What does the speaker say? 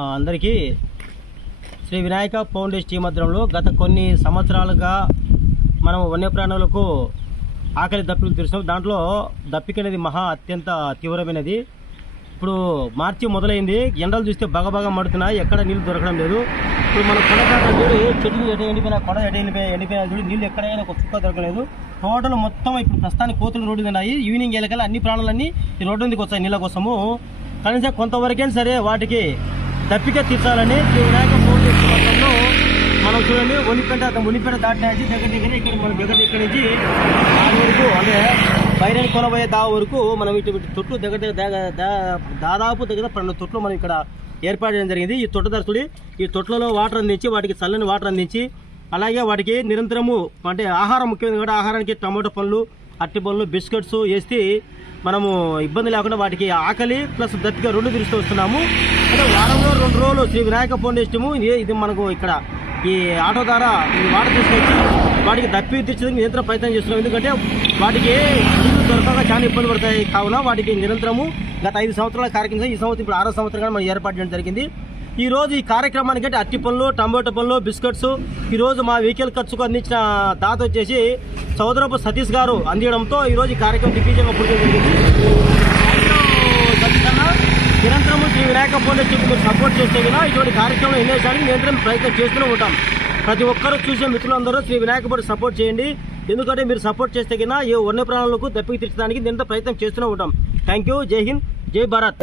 అందరికీ Shri Vinayaka foundation team ఆధ్వర్యంలో గత కొన్ని సంవత్సరాలుగా మనం వన్యప్రాణులకు ఆకలి దప్పికలు తీరుస్తాం. దాంట్లో దప్పిక అనేది అత్యంత తీవ్రమైనది. ఇప్పుడు మార్చి మొదలైంది, ఎండలు చూస్తే బాగా మడుతున్నాయి, ఎక్కడ నీళ్ళు దొరకడం లేదు. ఇప్పుడు మన కొండకాట చూడు, చెట్లు ఎండిపోయినా, కొండ ఎండిపోయినా చూడు, నీళ్ళు ఎక్కడైనా ఒక చుక్క దొరకలేదు. టోటల్ మొత్తం ఇప్పుడు ప్రస్తుతానికి కోతులు రోడ్డు మీద ఉన్నాయి. ఈవినింగ్ వెళ్ళకల్లా అన్ని ప్రాణులన్నీ ఈ రోడ్డు మీదకి వస్తాయి నీళ్ళ కోసము. కనీసం కొంతవరకైనా సరే వాటికి దప్పిక తీర్చాలని వినాయక ఫౌండేషన్ మొత్తంలో మనం చూడండి. ఒలిపేట దాటినాయి దగ్గర ఇక్కడ మనం ఇక్కడ నుంచి దాని వరకు, అంటే బైరని కొనబోయే వరకు మనం ఇటు తొట్లు దాదాపు 12 తొట్లు మనం ఇక్కడ ఏర్పాటు చేయడం జరిగింది. ఈ తొట్టదర్శుడి ఈ తొట్లలో వాటర్ అందించి వాటికి చల్లని వాటర్ అందించి, అలాగే వాటికి నిరంతరము అంటే ఆహారం ముఖ్యమైనది కూడా, ఆహారానికి టమాటో పళ్ళు, అరటి పళ్ళు, బిస్కెట్స్ వేసి మనము ఇబ్బంది లేకుండా వాటికి ఆకలి ప్లస్ దప్పిక 2 తీరుస్తూ వస్తున్నాము. అంటే వారంలో 2 రోజులు శ్రీ వినాయక ఫౌండేషన్ ఇది మనకు ఇక్కడ ఈ ఆటో ద్వారా ఈ వాటర్ తీసుకొచ్చి వాటికి దప్పిక తీర్చడానికి నిరంతరం ప్రయత్నం చేస్తున్నాం. ఎందుకంటే వాటికి నీళ్ళు దొరకక చాలా ఇబ్బంది పడతాయి. కావున వాటికి నిరంతరము గత 5 సంవత్సరాల కార్యక్రమం, ఈ సంవత్సరం ఇప్పుడు 6వ సంవత్సరంగా మనం ఏర్పాటు చేయడం జరిగింది. ఈ రోజు ఈ కార్యక్రమానికి అంటే అరటి పళ్ళు, టమాటో పళ్ళు, బిస్కెట్స్ ఈరోజు మా వెహికల్ ఖర్చుకు అందించిన దాత వచ్చేసి సోదరపు సతీష్ గారు అందించడంతో ఈరోజు ఈ కార్యక్రమం దిగ్విజయంగా పూర్తి జరిగింది. నిరంతరము శ్రీ వినాయక ఫౌండేషన్ మీరు సపోర్ట్ చేస్తే కదా ఇటువంటి కార్యక్రమం ఎన్నేసానికి నిరంతరం ప్రయత్నం చేస్తూనే ఉంటాం. ప్రతి ఒక్కరూ చూసే మిత్రులందరూ శ్రీ వినాయక ఫౌండేషన్ సపోర్ట్ చేయండి. ఎందుకంటే మీరు సపోర్ట్ చేస్తే కన్నా ఏ వన్య ప్రాణులకు దప్పిక తీర్చడానికి నిరంతరం ప్రయత్నం చేస్తూనే ఉంటాం. Thank you. జై హింద్, జై భారత్.